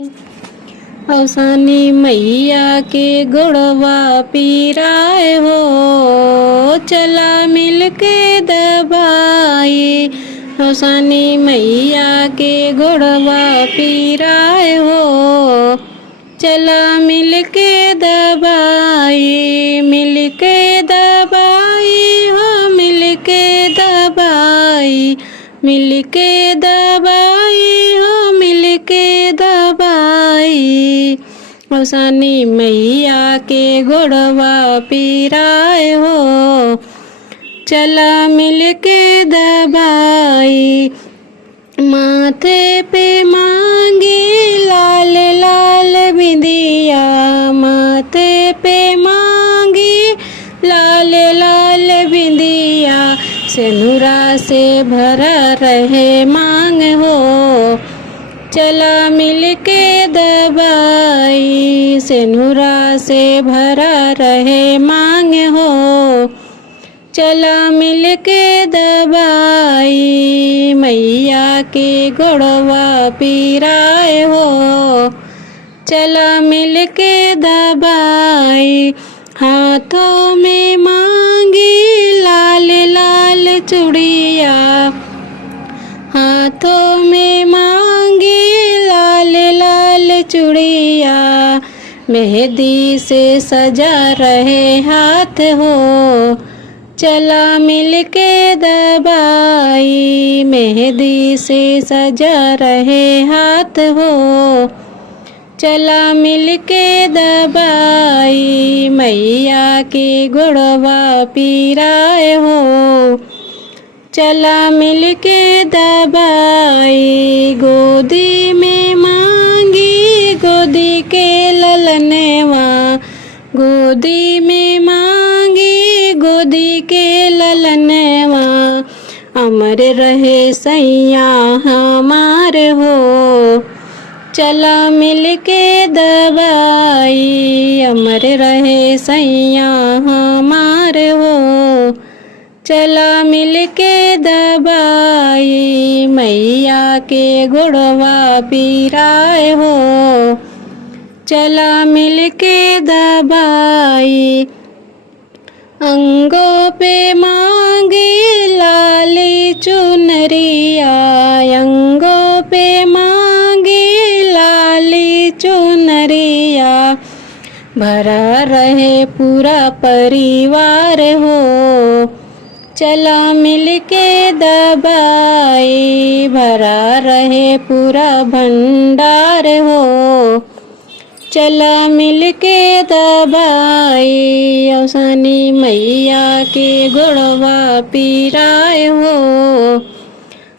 अवसानी मैया के गुड़वा पीराए हो, चला मिल के दबाए। अवसानी मैया के गुड़वा पीराए हो, चला मिल के दबाए। मिल के दबाए हो, मिल के दबाए, मिल के दबाए हो, मिल के दबाए। अवसानी मैया के गुड़वा पीराए हो, चला मिल के दबाए। माथे पे मांगी लाल लाल बिंदिया, माथे पे मांगी लाल लाल बिंदिया। सिनुरा से भरा रहे मांग हो, चला मिल के दबाई। सिनुरा से भरा रहे मांग हो, चला मिल के दबाई। मैया के गुड़वा पीराए हो, चला मिल के दबाई। हाथों में मांगी लाल लाल चूड़िया, हाथों में मांगी लाल लाल चूड़िया। मेहंदी से सजा रहे हाथ हो, चला मिल के दबाई। मेहंदी से सजा रहे हाथ हो, चला मिल के दबाई। मैया के गुड़वा पीराए हो, चला मिल के दबाई। गोदी में मांगी गोदी के ललनवा, गोदी में मांगी गोदी के ललनवा। अमर रहे सैया हमार हो, चला मिल के दबाई। अमर रहे सैया हमार हो, चला मिल के दबाई। मैया के गुड़वा पीराए हो, चला मिल के दबाई। अंगों पे मांगी लाली चुनरिया, अंगों पे मांगी लाली चुनरिया। भरा रहे पूरा परिवार हो, चला मिल के दबाई। भरा रहे पूरा भंडार हो, चला मिल के दबाई। अवसानी मैया के गुड़वा पीराए हो,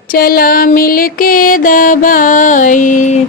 चला मिल के दबाई।